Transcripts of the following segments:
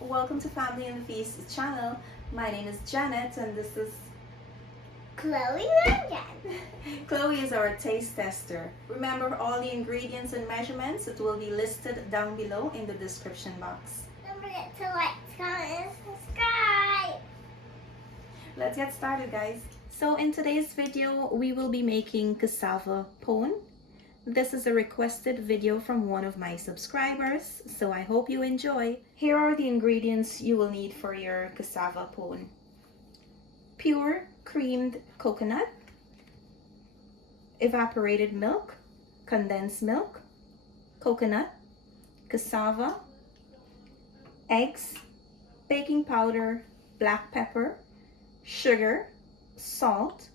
welcome to Family and the Feast channel. My name is Janet and this is Chloe again. Chloe is our taste tester. Remember all the ingredients and measurements, it will be listed down below in the description box. Don't forget to like, comment, and subscribe. Let's get started, guys. So in today's video, we will be making cassava pone. This is a requested video from one of my subscribers, so I hope you enjoy. Here are the ingredients you will need for your cassava pone. Pure creamed coconut, evaporated milk, condensed milk, coconut, cassava, eggs, baking powder, black pepper, sugar, salt,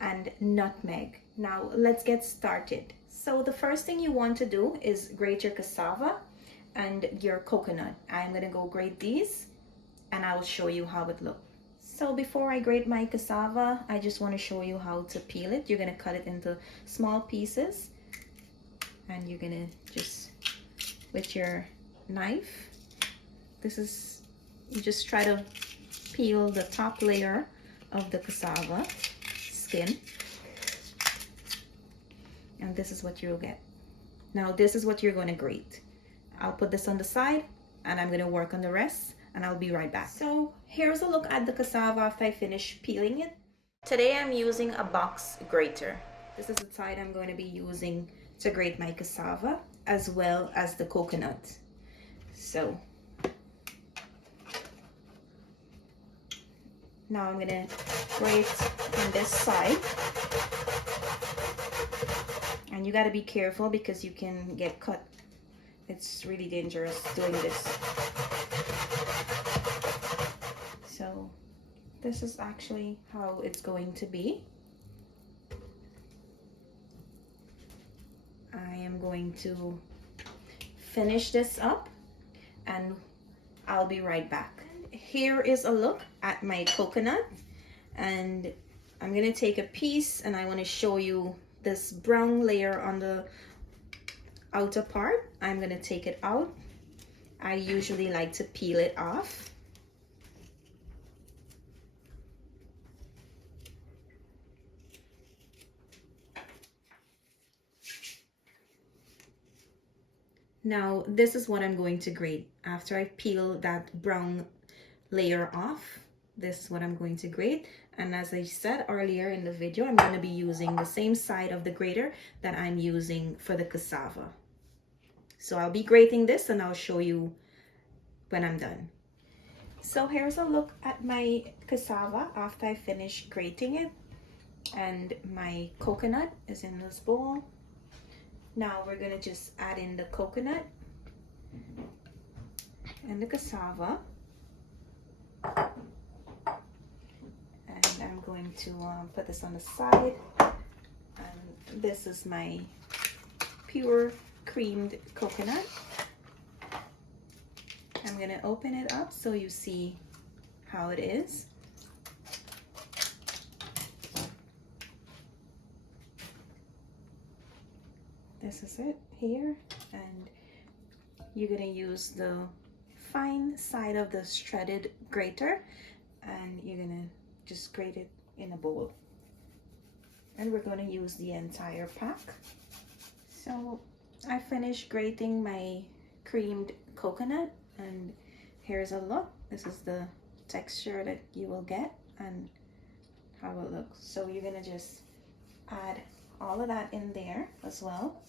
and nutmeg. Now let's get started. So the first thing you want to do is grate your cassava and your coconut. I'm going to go grate these and I will show you how it looks. So before I grate my cassava, I just want to show you how to peel it. You're going to cut it into small pieces and you're going to just, with your knife, you just try to peel the top layer of the cassava skin. And this is what you'll get. Now this is what you're going to grate. I'll put this on the side and I'm going to work on the rest and I'll be right back. So here's a look at the cassava after I finish peeling it. Today I'm using a box grater. This is the side I'm going to be using to grate my cassava as well as the coconut. So now I'm going to grate on this side. And you got to be careful because you can get cut. It's really dangerous doing this. So this is actually how it's going to be. I am going to finish this up and I'll be right back. Here is a look at my coconut, and I'm going to take a piece and I want to show you this brown layer on the outer part. I'm going to take it out. I usually like to peel it off. Now this is what I'm going to grate. After I peel that brown layer off, this is what I'm going to grate. And as I said earlier in the video, I'm going to be using the same side of the grater that I'm using for the cassava. So I'll be grating this and I'll show you when I'm done. So here's a look at my cassava after I finish grating it. And my coconut is in this bowl. Now we're going to just add in the coconut and the cassava. I'm going to put this on the side, and this is my pure creamed coconut. I'm going to open it up so you see how it is. This is it here, and you're going to use the fine side of the shredded grater and you're going to just grate it in a bowl, and we're going to use the entire pack. So I finished grating my creamed coconut, and here's a look. This is the texture that you will get and how it looks. So you're going to just add all of that in there as well,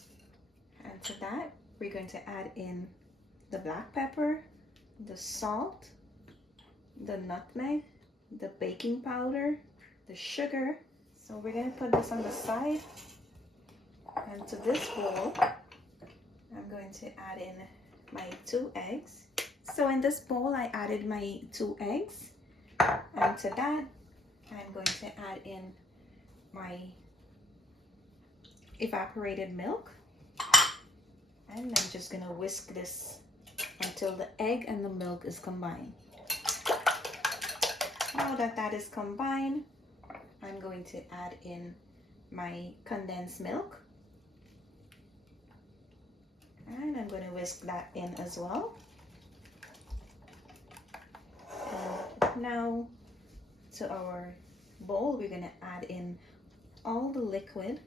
and to that we're going to add in the black pepper, the salt, the nutmeg, the baking powder, the sugar. So we're going to put this on the side, and to this bowl I'm going to add in my 2 eggs. So in this bowl I added my 2 eggs, and to that I'm going to add in my evaporated milk, and I'm just going to whisk this until the egg and the milk is combined. Now that that is combined, I'm going to add in my condensed milk, and I'm going to whisk that in as well. Now to our bowl, we're gonna add in all the liquid.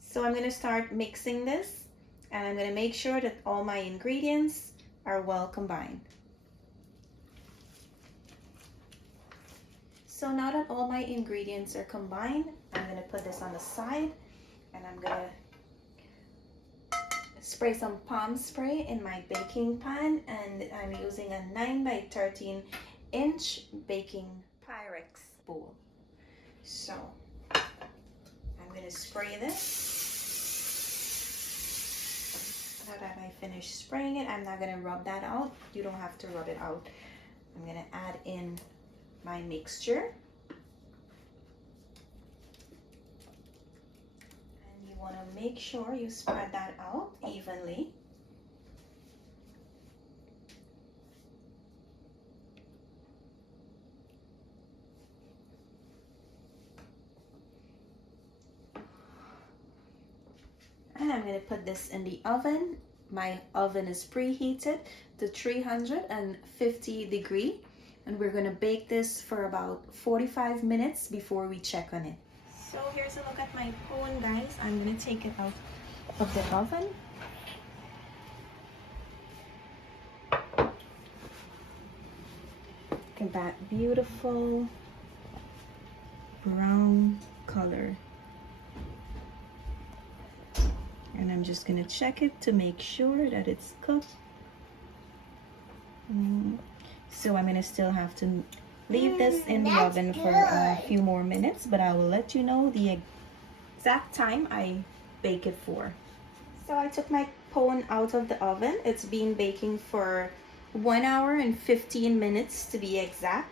So I'm gonna start mixing this, and I'm gonna make sure that all my ingredients are well combined. So now that all my ingredients are combined, I'm gonna put this on the side, and I'm gonna spray some palm spray in my baking pan, and I'm using a 9 by 13 inch baking Pyrex bowl. So I'm gonna spray this. Now that I finished spraying it, I'm not gonna rub that out. You don't have to rub it out. I'm gonna add in my mixture. And you wanna make sure you spread that out evenly. And I'm gonna put this in the oven. My oven is preheated to 350 degrees. And we're gonna bake this for about 45 minutes before we check on it. So here's a look at my pone, guys. I'm gonna take it out of the oven. Look at that beautiful brown color. And I'm just gonna check it to make sure that it's cooked. So I'm gonna still have to leave this in the oven for a few more minutes, but I will let you know the exact time I bake it for. So I took my pone out of the oven. It's been baking for 1 hour and 15 minutes to be exact.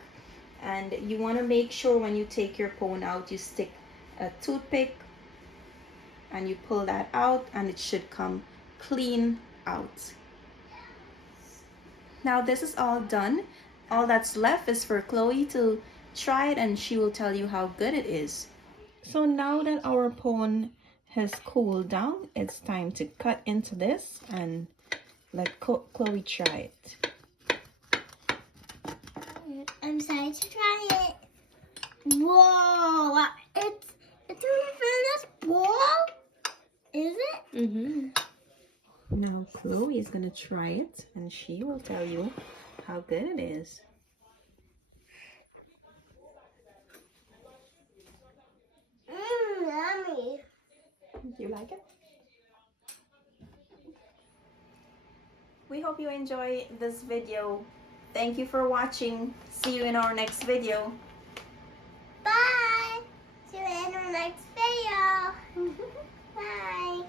And you wanna make sure when you take your pone out, you stick a toothpick and you pull that out, and it should come clean out. Now this is all done. All that's left is for Chloe to try it, and she will tell you how good it is. So now that our pone has cooled down, it's time to cut into this and let Chloe try it. I'm excited to try it. Whoa! It's in this bowl? Is it? Mm-hmm. Now Chloe is gonna try it, and she will tell you how good it is. Yummy. You like it? We hope you enjoy this video. Thank you for watching. See you in our next video. Bye. See you in our next video. Bye.